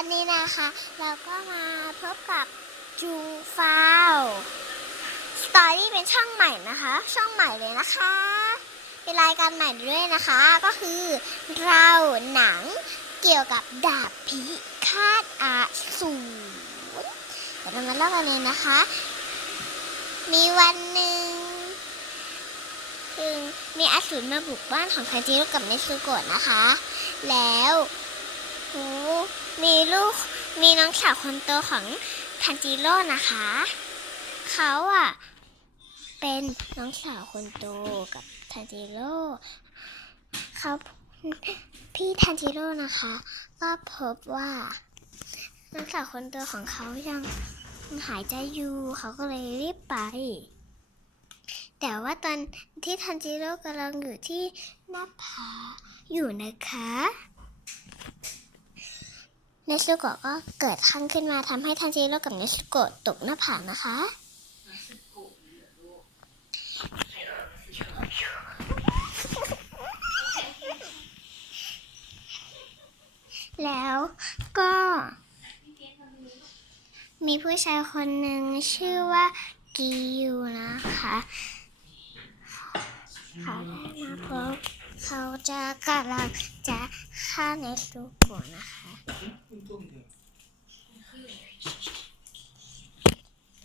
วันนี้นะคะ เราก็มาพบกับจูฟาวสตอรี่เป็นช่องใหม่นะคะ ช่องใหม่เลยนะคะ เป็นรายการใหม่ด้วยนะคะ ก็คือเราหนังเกี่ยวกับดาบพิฆาตอาสูรเดี๋ยวเรามาเล่ากันเลยนะคะ มีวันหนึ่งมีอสูรมาบุกบ้านของทาจิโร่กับเนซุโกะนะคะ แล้ว หมีลูก มีน้องสาวคนโตของทันจิโร่นะคะ เขาอะ เป็นน้องสาวคนโตกับทันจิโร่เขาพี่ทันจิโร่นะคะ ก็พบว่าน้องสาวคนโตของเขายังหายใจอยู่ เขาก็เลยรีบไป แต่ว่าตอนที่ทันจิโร่กำลังอยู่ที่หน้าผาอยู่นะคะ เนสโกะก็เกิดขั้นขึ้นมาทำให้ทันจิโร่กับเนสโกะตกหน้าผานะคะ แล้วก็มีผู้ชายคนหนึ่งชื่อว่ากิยูนะคะเขาได้มาพบ เขาจะกำลังจะฆ่าเนสโกะนะคะ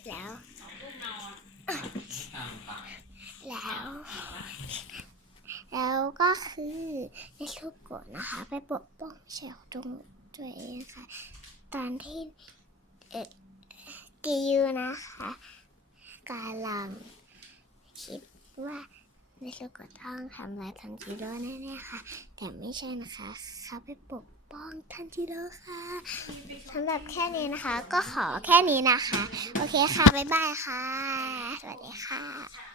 แล้ว แล้ว แล้วก็คือในรูปโกดนะคะ ไปปกป้องเชลตรงตัวเองค่ะ ตอนที่เอ็ดกิยูนะคะกำลังคิดว่า ในรูปโกดต้องทำลายทันจิโร่แน่ๆค่ะ แต่ไม่ใช่นะคะเขาไปปกป้องทันจิโร่ค่ะสำหรับแค่นี้นะคะ ก็ขอแค่นี้นะคะ โอเคค่ะ บ๊ายบายค่ะ สวัสดีค่ะ